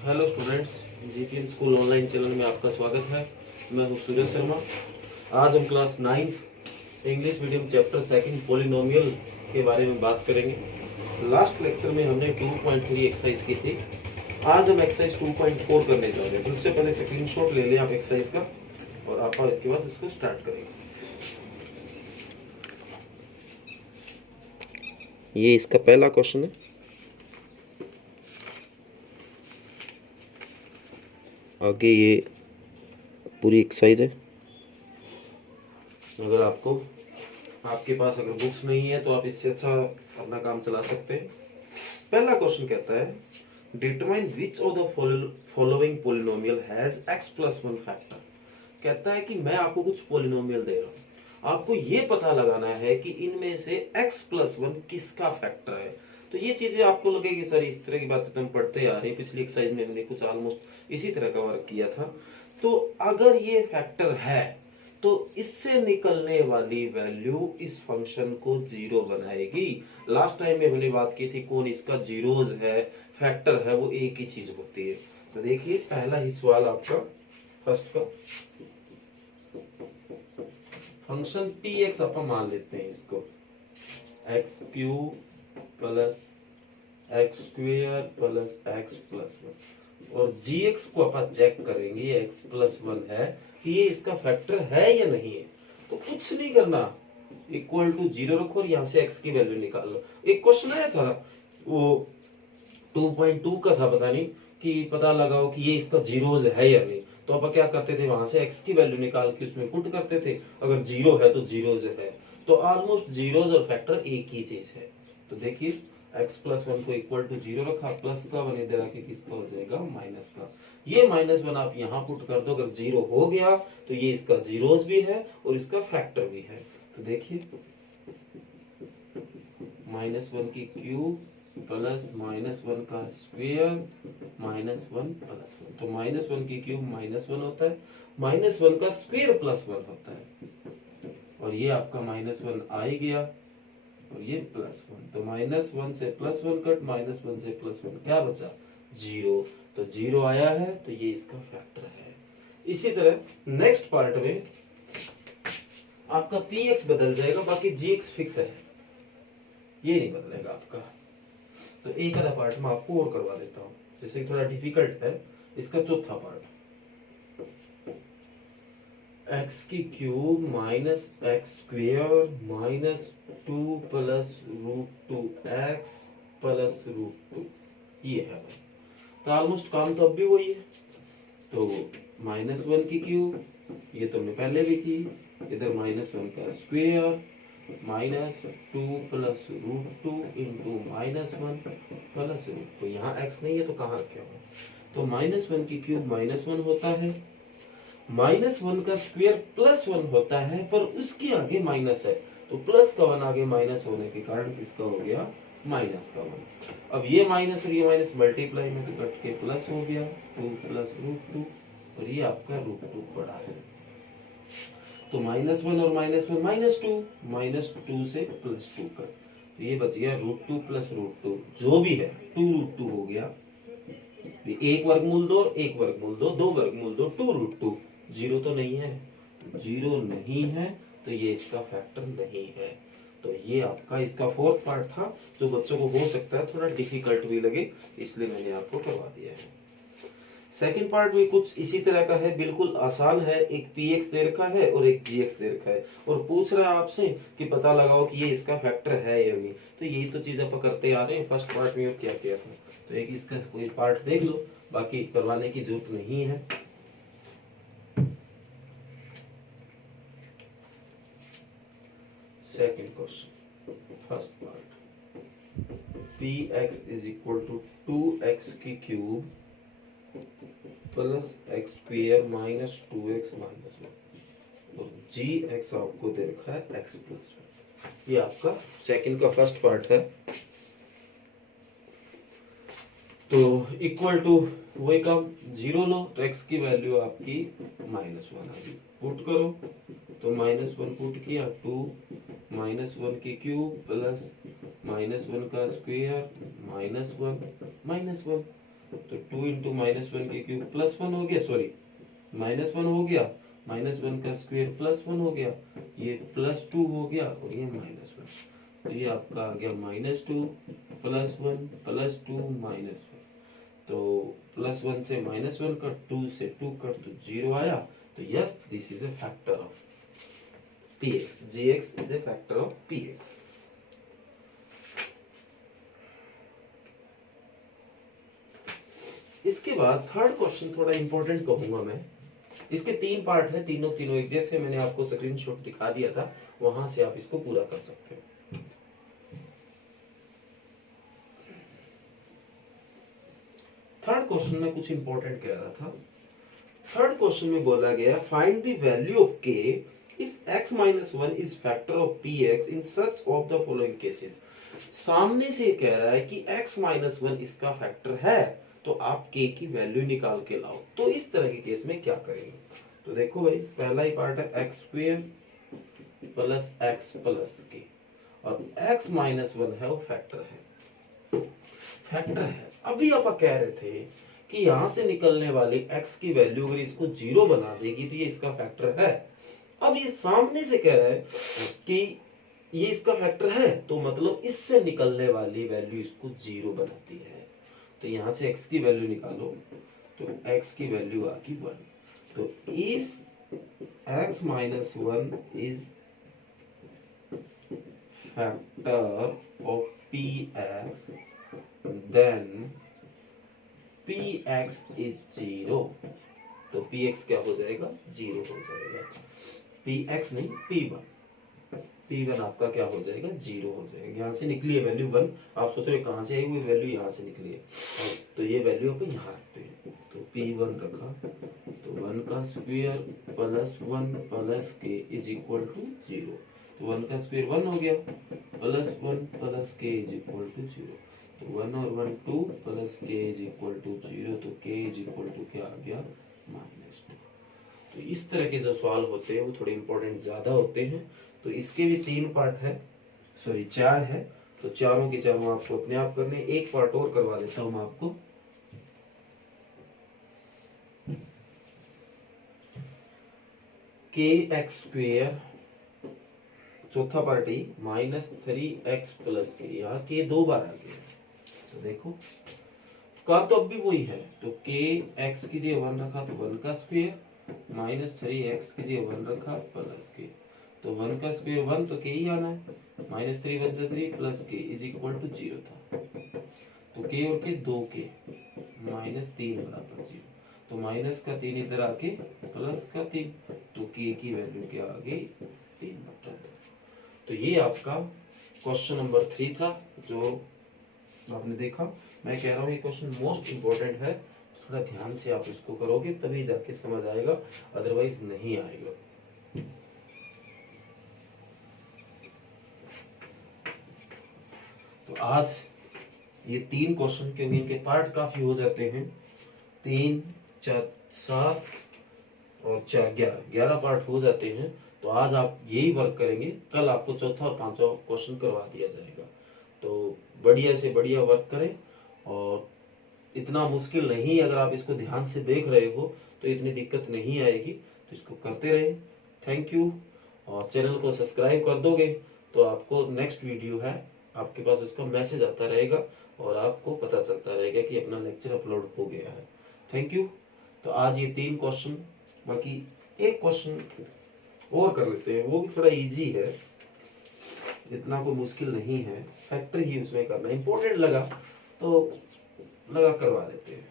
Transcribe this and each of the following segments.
Hello students, GPM school online channel में आपका स्वागत है। मैं हूं सूर्य शर्मा। आज हम class 9 English medium chapter second polynomial के बारे में बात करेंगे। लास्ट लेक्चर में हमने 2.3 एक्सरसाइज की थी। आज हम एक्सरसाइज 2.4 करने जा रहे हैं। तो उससे पहले स्क्रीनशॉट ले लें आप एक्सरसाइज का और आप इसके बाद उसको स्टार्ट करेंगे। ये इसका पहला क्वेश्चन है। आगे ये पूरी एक्सरसाइज है। अगर आपके पास अगर बुक्स नहीं है तो आप इससे अच्छा अपना काम चला सकते हैं। पहला क्वेश्चन कहता है determine which of the following polynomial has x plus 1 factor. कहता है कि मैं आपको कुछ पॉलिनोमियल दे रहा हूँ, आपको ये पता लगाना है कि इनमें से x प्लस 1 किसका फैक्टर है। तो ये चीजें आपको लगेगी सर इस तरह की बातें तो हम पढ़ते आ रहे हैं, पिछली एक्सरसाइज में हमने कुछ ऑलमोस्ट इसी तरह का वर्क किया था। तो अगर ये फैक्टर है तो इससे निकलने वाली वैल्यू इस फंक्शन को जीरो बनाएगी। लास्ट टाइम में हमने बात की थी कौन इसका जीरोज है, फैक्टर है, वो एक ही चीज होती है। तो देखिए पहला ही सवाल आपका फर्स्ट का, फंक्शन पी एक्स अपन मान लेते हैं इसको x cube plus x square plus x plus 1 और जी एक्स को अपन चेक करेंगे एक्स प्लस 1 है कि ये इसका फैक्टर है या नहीं है। तो कुछ नहीं करना, इक्वल टू जीरो रखो और यहाँ से एक्स की वैल्यू निकाल लो। एक क्वेश्चन आया था वो 2.2 का था, पता नहीं कि पता लगाओ कि ये इसका जीरोज है या नहीं। तो अपन क्या करते थे, वहां से एक्स की वैल्यू निकाल के उसमें पुट करते थे, अगर जीरो है तो जीरोज है। तो ऑलमोस्ट जीरोज और फैक्टर एक ही चीज है। तो देखिए x प्लस 1 को इक्वल टू जीरो रखा, प्लस का वन इधर आके किसका हो जाएगा माइनस का। ये माइनस वन आप यहाँ पुट कर दो, अगर जीरो हो गया तो ये इसका जीरोज भी है और इसका फैक्टर भी है। तो देखिए माइनस वन की क्यूब प्लस माइनस वन का स्क्वेयर माइनस वन प्लस 1। तो माइनस वन की क्यूब माइनस 1 होता है, माइनस वन का स्क्वेयर प्लस 1 होता है और ये आपका माइनस 1 आ ही गया और ये प्लस 1। तो माइनस 1 से प्लस 1 कट, माइनस 1 से प्लस 1 क्या बचा जीरो। तो जीरो आया है तो ये इसका फैक्टर है। इसी तरह नेक्स्ट पार्ट में आपका पी एक्स बदल जाएगा, बाकी जी एक्स फिक्स है, ये नहीं बदलेगा आपका। तो एक आधा पार्ट में आपको और करवा देता हूं, जैसे थोड़ा डिफिकल्ट है इसका चौथा पार्ट। एक्स की cube minus x square minus 2 plus root 2 x plus root 2, ये है। तो ऑलमोस्ट काम तो अब भी वही है। तो माइनस 1 की क्यूब ये तो हमने पहले भी की, इधर माइनस 1 का square minus 2 plus root 2 into minus 1 plus root 2। यहाँ एक्स नहीं है तो कहाँ रखे हो। तो माइनस 1 की क्यूब माइनस 1 होता है, माइनस 1 का स्क्वेयर प्लस 1 होता है, पर उसके आगे माइनस है तो प्लस का 1 आगे माइनस होने के कारण किसका हो गया माइनस का 1। अब ये माइनस और ये माइनस मल्टीप्लाई में तो कट के प्लस हो गया 2 प्लस रूट 2 और ये आपका रूट 2 पड़ा है। तो माइनस 1 और माइनस 1 माइनस 2 से प्लस 2 का, तो ये बच गया रूट 2 प्लस रूट 2, जो भी है 2 रूट 2 हो गया। एक वर्गमूल दो और एक वर्गमूल दो, दो वर्गमूल दो 2 रूट 2। जीरो तो नहीं है, जीरो नहीं है तो ये इसका फैक्टर नहीं है। तो ये आपका इसका फोर्थ पार्ट था, जो बच्चों को हो सकता है थोड़ा डिफिकल्ट भी लगे, इसलिए मैंने आपको करवा दिया है। सेकंड पार्ट भी कुछ इसी तरह का है, बिल्कुल आसान है। एक px दे रखा है और एक gx दे रखा है और पूछ रहा है आपसे कि पता लगाओ कि ये इसका फैक्टर है या नहीं। तो यही तो चीज अपन करते आ रहे हैं फर्स्ट पार्ट में। और क्या किया था, तो एक इसका कोई पार्ट देख लो, बाकी करवाने की जरूरत नहीं है। Second question first part, px is equal to 2x की cube plus x square minus 2x minus 1 और जी एक्स आपको दे रखा है x प्लस 1। ये आपका सेकंड का फर्स्ट पार्ट है। तो इक्वल टू वही काम, जीरो लो तो x की वैल्यू आपकी माइनस 1 आ गई, पुट करो तो माइनस 1 पुट किया 2 माइनस 1 की क्यूब प्लस माइनस 1 का स्क्वेयर माइनस 1 माइनस 1। तो 2 इंटू -1 के क्यूब +1 हो गया, सॉरी -1 हो गया, -1 का स्क्वायर +1 हो गया, ये +2 हो गया और ये -1, तो ये आपका आ गया -2 +1 +2 -1। तो +1 से -1 कट, 2 से 2 कट, तो 0 आया। तो yes, this is a factor of px, gx is a factor of px। इसके बाद थर्ड क्वेश्चन थोड़ा इंपॉर्टेंट कहूंगा मैं। इसके 3 पार्ट है, तीनों एक जैसे, मैंने आपको स्क्रीनशॉट दिखा दिया था, वहां से आप इसको पूरा कर सकते हो। थर्ड क्वेश्चन में कुछ इंपॉर्टेंट कह रहा था। थर्ड क्वेश्चन में बोला गया find the value of k if x - 1 is factor of px in such of the following cases. सामने से कह रहा है कि x - 1 इसका फैक्टर है, तो आप k की वैल्यू निकाल के लाओ। तो इस तरह के केस में क्या करेंगे? तो देखो भाई, पहला ही पार्ट है x² plus x plus k, और x - 1 है वो फैक्टर है। अभी आप कह रहे थे कि यहां से निकलने वाली x की वैल्यू अगर इसको 0 बना देगी तो ये इसका फैक्टर है। अब ये सामने से कह रहा है कि ये इसका फैक्टर है, तो मतलब इससे निकलने वाली वैल्यू इसको 0 बनाती है। तो यहां से x की वैल्यू निकालो, तो x की वैल्यू आ गई 1। तो if x - 1 is factor of px then px is 0। तो px क्या हो जाएगा? 0 हो जाएगा। px नहीं, p1 आपका क्या हो जाएगा? 0 हो जाएगा। यहाँ से निकली है वैल्यू 1। आप सोच रहे कहाँ से आई? वो वैल्यू यहाँ से निकली है, तो ये वैल्यू अपन यहाँ रखते हैं। तो p1 रखा, तो 1 का square plus 1 plus k is equal to 0। तो 1 का स्क्वायर 1 हो गया, plus 1 plus k is equal to 0। तो 1 और 1 2 plus k is equal to 0। तो k इज इक्वल टू क्या आ गया? -2। तो इस तरह के जो सवाल होते हैं वो थोड़े इंपॉर्टेंट ज्यादा होते हैं। तो इसके भी 3 पार्ट है, सॉरी 4 है। तो चारों के चारों आपको अपने आप करने। एक पार्ट और करवा देता हूं मैं आपको। kx², चौथा पार्ट ही -3x प्लस k। यहाँ k 2 बार आ गया, तो देखो का तो अब भी वही है। तो k x की जगह 1 रखा तो 1 का स्क्वायर, -3x की जगह 1 रखा प्लस k। तो 1 का स्क्वायर 1, तो k ही आना है। -3 1 3 plus k is equal to 0 था। तो k और k 2k, -3 बराबर 0। तो माइनस का 3 इधर आके प्लस का 3, तो k की वैल्यू क्या आ गई? 3/2। तो ये आपका क्वेश्चन नंबर 3 था जो आपने देखा। मैं कह रहा हूँ ये क्वेश्चन मोस्ट इंपॉर्टेंट है, थोड़ा ध्यान से आप इसको करोगे तभी जाके समझ आएगा, अदरवाइज नहीं आएगा। तो आज ये 3 क्वेश्चन, क्योंकि इनके पार्ट काफी हो जाते हैं, 3 4 7 और 4 11 पार्ट हो जाते हैं। तो आज आप यही वर्क करेंगे, कल आपको चौथा और पांचवा क्वेश्चन करवा दिया जाएगा। तो बढ़िया से बढ़िया वर्क करें, और इतना मुश्किल नहीं, अगर आप इसको ध्यान से देख रहे हो तो इतनी दिक्कत नहीं आएगी। तो इसको करते रहे। Thank you. और चैनल को सब्सक्राइब कर दोगे तो आपको नेक्स्ट वीडियो है आपके पास उसका मैसेज आता रहेगा और आपको पता चलता रहेगा कि अपना लेक्चर अपलोड हो गया है। Thank you. तो आज ये 3 क्वेश्चन, बाकी एक क्वेश्चन और कर लेते हैं, वो भी थोड़ा इजी है, इतना कोई मुश्किल नहीं है। फैक्टर ही उसमें करना इंपॉर्टेंट लगा तो लगा करवा देते हैं।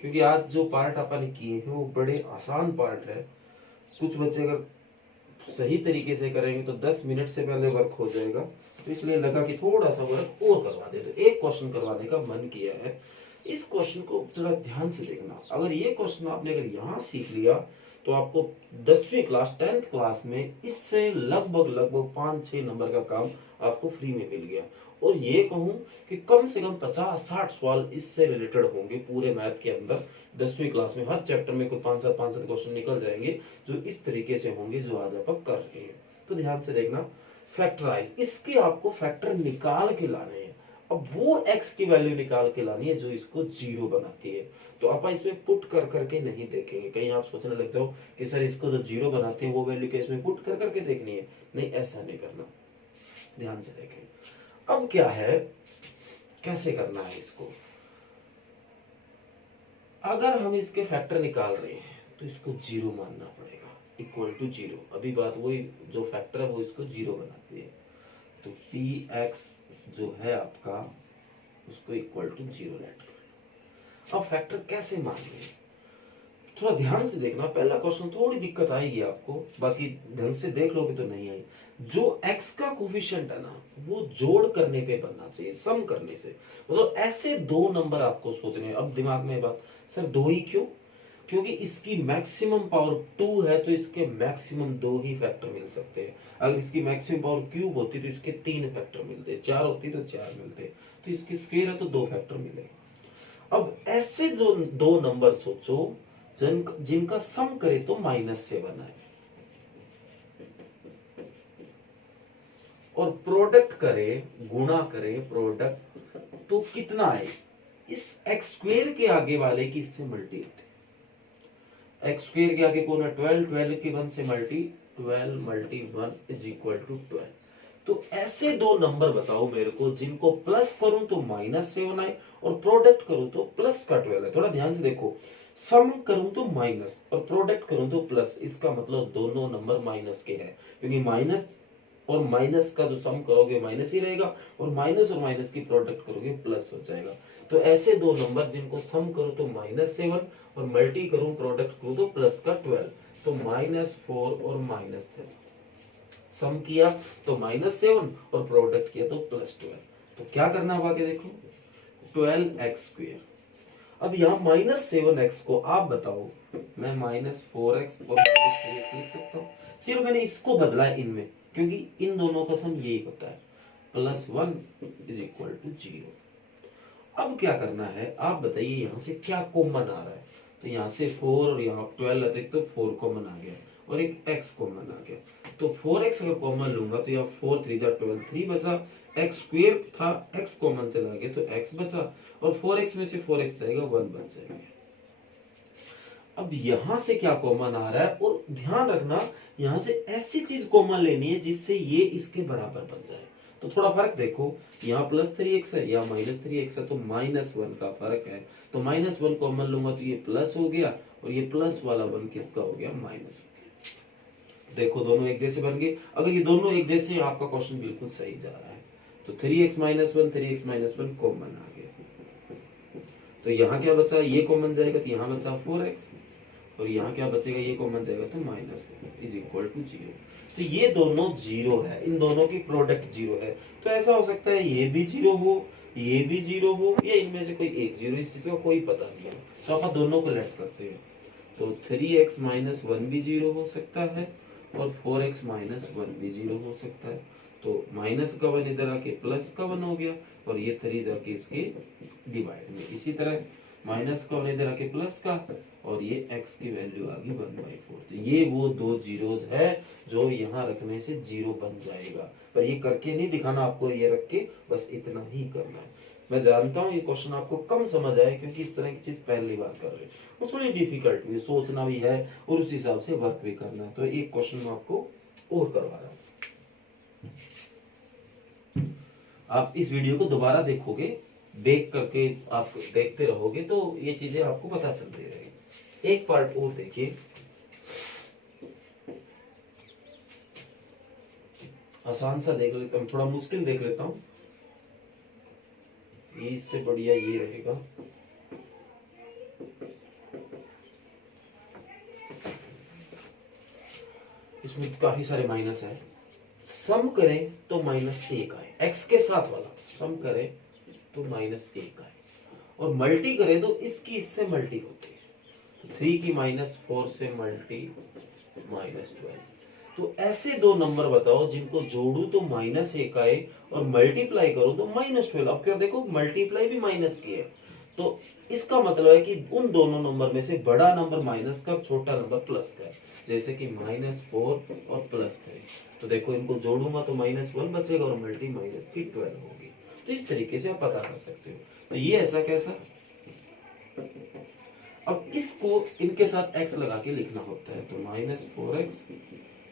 क्योंकि आज जो पार्ट अपन किए हैं वो बड़े आसान पार्ट है। कुछ बच्चे अगर सही तरीके से करेंगे तो 10 मिनट से पहले वर्क हो जाएगा, तो इसलिए लगा कि थोड़ा सा वर्क और करवा दे। तो एक क्वेश्चन करवाने का मन किया है। इस क्वेश्चन को थोड़ा ध्यान से देखना। अगर ये क्वेश्चन आपने अगर यहाँ सीख लिया तो आपको 10वीं क्लास 10th क्लास में इससे लगभग 5-6 नंबर का काम आपको फ्री में मिल गया। और ये कहूं कि कम से कम 50-60 सवाल इससे रिलेटेड होंगे पूरे मैथ के अंदर। 10वीं क्लास में हर चैप्टर में कोई 5-7 क्वेश्चन निकल जाएंगे जो इस तरीके से होंगे जो आज आप कर रहे हैं। तो ध्यान से देखना, फैक्टराइज, इसके आपको फैक्टर निकाल के लाने हैं। अब वो x की वैल्यू निकाल के लानी है जो इसको 0 बनाती है। तो आप इसमें पुट कर करके नहीं देखेंगे, कहीं आप सोचने लग जाओ कि सर इसको जो 0 बनाते हैं वो वैल्यू क्या इसमें पुट कर करके देखनी है, नहीं, ऐसा नहीं करना। ध्यान से देखें। अब क्या है, कैसे करना है इसको, अगर हम इसके फैक्टर निकाल रहे हैं तो इसको 0 मानना पड़ेगा, इक्वल टू 0। अभी बात वही, जो फैक्टर है वो इसको 0 बनाती है, तो px जो है आपका उसको इक्वल टू 0 लेट कर। अब फैक्टर कैसे मानेंगे, थोड़ा ध्यान से देखना, पहला क्वेश्चन थोड़ी दिक्कत आएगी आपको, बाकी ढंग से देख लोगे तो नहीं आई। जो x का कोफिशिएंट है ना वो जोड़ करने पे बनना चाहिए, सम करने से। मतलब ऐसे दो नंबर आपको सोचने हैं। अब दिमाग में बात, सर दो ही क्यों, क्योंकि इसकी मैक्सिमम पावर 2 है तो इसके मैक्सिमम 2 ही फैक्टर मिल सकते हैं। अगर इसकी मैक्सिमम पावर क्यूब होती तो इसके 3 फैक्टर मिलते, 4 होती तो 4 मिलते, तो इसकी स्क्वायर है तो 2 फैक्टर मिलेगा। अब ऐसे जो दो नंबर सोचो जिनका सम करे तो -7 आए और प्रोडक्ट करे, गुणा करे प्रोडक्ट, तो कितना आए, इस एक्स स्क्वेयर के आगे वाले की इससे मल्टी होती। एक्स स्क्वेयर के आगे कौन है, 12, 12 की 1 से multi, 12 multi 1 is equal to 12। तो ऐसे दो नंबर बताओ मेरे को जिनको प्लस करूं तो -7 आए और प्रोडक्ट करूं तो प्लस का 12 है। थोड़ा ध्यान से देखो, सम करूं तो माइनस और प्रोडक्ट करूं तो प्लस, इसका मतलब दोनों नंबर माइनस के हैं, क्योंकि माइनस और माइनस का जो सम करोगे माइनस ही रहेगा और माइनस की प्रोडक्ट करोगे प्लस हो जाएगा। तो ऐसे दो नंबर जिनको सम करो तो -7 और मल्टी करूं प्रोडक्ट करूं तो प्लस का 12, तो -4 और -3। सम किया तो -7 और प्रोडक्ट किया तो +12। तो क्या करना है आगे देखो, 12x²। अब यहाँ -7x को आप बताओ, मैं -4x और -3x लिख सकता हूँ, सिर्फ मैंने इसको बदला है इनमें, क्योंकि इन दोनों का सम यही होता है, +1 इज इक्वल टू 0। अब क्या करना है आप बताइए, यहाँ से क्या कॉमन आ रहा है, तो यहाँ से 4 और यहाँ 12 है तो 4 कॉमन आ गया और एक x कॉमन आ गया। तो 4x अगर कॉमन लूंगा तो यहाँ 4 3 जा 12, 3 बचा, x² था, x कॉमन चला गया तो x बचा और 4x में से 4x जाएगा 1 बच जाएगा। अब यहां से क्या कॉमन आ रहा है, और ध्यान रखना यहां से ऐसी चीज कॉमन लेनी है जिससे ये इसके बराबर बन जाए। तो थोड़ा फर्क देखो, यहाँ +3x है, यहाँ -3x है, तो -1 का फर्क है, तो -1 कॉमन लूंगा तो ये प्लस हो गया और ये प्लस वाला 1 किसका हो गया, माइनस हो गया। देखो दोनों एक जैसे बन गए। अगर ये दोनों एक जैसे हैं, आपका क्वेश्चन बिल्कुल सही जा रहा है। तो 3x - 1 कॉमन आ गया, तो यहाँ क्या बचा, ये कॉमन जाएगा तो यहाँ बचा 4x और यहाँ क्या बचेगा, ये कॉमन जाएगा तो -4 इज इक्वल टू 0। तो ये दोनों 0 है, इन दोनों की प्रोडक्ट 0 है। तो ऐसा हो सकता है ये भी 0 हो, ये भी 0 हो, या इनमें से कोई एक 0, इस चीज का कोई पता नहीं है। तो आप दोनों को लेट करते हैं, तो 3x - 1 भी 0 हो सकता है और 4x - 1 भी 0 हो सकता है। तो माइनस का 1 इधर आके प्लस का 1 हो गया और ये 3 जाके इसके डिवाइड में। इसी तरह माइनस का 1 इधर आके प्लस का और ये x की वैल्यू आ गई 1/4। तो ये वो दो जीरोज है जो यहाँ रखने से 0 बन जाएगा। पर ये करके नहीं दिखाना आपको, ये रख के बस इतना ही करना है। मैं जानता हूँ ये क्वेश्चन आपको कम समझ आए क्योंकि इस तरह की चीज पहली बार कर रहे हैं, वो थोड़ी डिफिकल्ट भी, सोचना भी है और उस हिसाब से वर्क भी करना है। तो एक क्वेश्चन मैं आपको और करवा रहा हूँ, आप इस वीडियो को दोबारा देखोगे, देख करके आप देखते रहोगे तो ये चीजें आपको पता चलती रहेगी। एक पार्ट और देखिए, आसान सा देख लेता हूँ, थोड़ा मुश्किल देख लेता हूँ, इससे बढ़िया ये रहेगा। इसमें काफी सारे माइनस है। सम करें तो -1 आए, x के साथ वाला सम करें तो -1 आए और मल्टी करें तो इसकी इससे मल्टी होती है, 3 की -4 से मल्टी -12। तो ऐसे दो नंबर बताओ जिनको जोड़ू तो -1 आए और मल्टीप्लाई करो तो -12। अब क्या देखो, मल्टीप्लाई भी माइनस की है तो इसका मतलब है कि उन दोनों नंबर में से बड़ा नंबर माइनस का, छोटा नंबर प्लस का है। जैसे कि -4 और +3, तो देखो इनको जोड़ूंगा तो -1 बचेगा और मल्टी माइनस की 12 होगी। तो इस तरीके से आप पता कर सकते हो। तो ये ऐसा कैसा। अब इसको इनके साथ x लगा के लिखना होता है, तो -4x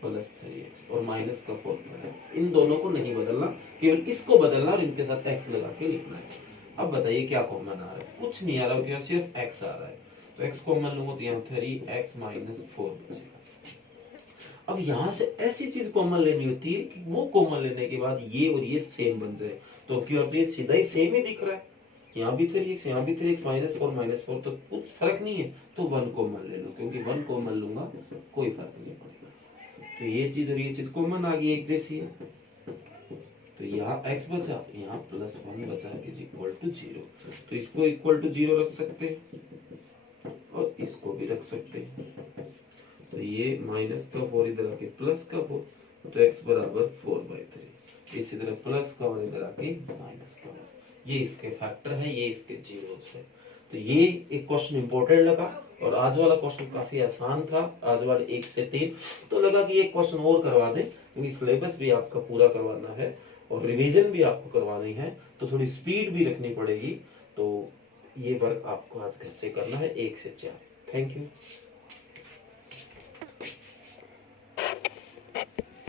+ 3x और माइनस का 4 है। इन दोनों को नहीं बदलना, केवल इसको बदलना और इनके साथ x लगा के लिखना है। अब बताइए क्या कॉमन आ रहा है। कुछ नहीं आ रहा है, सिर्फ x आ रहा है। तो x कॉमन लूंगा तो यहाँ 3x - 4 बचेगा। अब यहाँ से ऐसी चीज कॉमन लेनी होती है कि वो कॉमन लेने के बाद ये और ये सेम बन जाए। तो अब की ये सीधा ही सेम ही दिख रहा है, यहाँ भी 3x, यहाँ भी 3x, -4 तो कुछ फर्क नहीं है। तो 1 कॉमन ले लो, क्योंकि 1 कॉमन लूंगा कोई फर्क नहीं पड़ेगा। तो ये चीज और ये चीज कॉमन आ गई, एक जैसी है। तो यहाँ x बचा, यहाँ +1 बचा इज इक्वल टू 0। तो इसको इक्वल टू 0 रख सकते हैं और इसको भी रख सकते हैं। तो ये माइनस का 4 इधर आके प्लस का 4, तो x बराबर 4/3। इसी तरह प्लस का 1 इधर आके माइनस का 1। ये इसके फैक्टर है, ये इसके जीरोस है। तो ये एक क्वेश्चन इंपॉर्टेंट लगा और आज वाला क्वेश्चन काफी आसान था। आज वाले 1 से 3 तो लगा कि एक क्वेश्चन और करवा दें, क्योंकि सिलेबस भी आपका पूरा करवाना है और रिवीजन भी आपको करवानी है, तो थोड़ी स्पीड भी रखनी पड़ेगी। तो ये वर्क आपको आज घर से करना है 1 से 4। Thank you.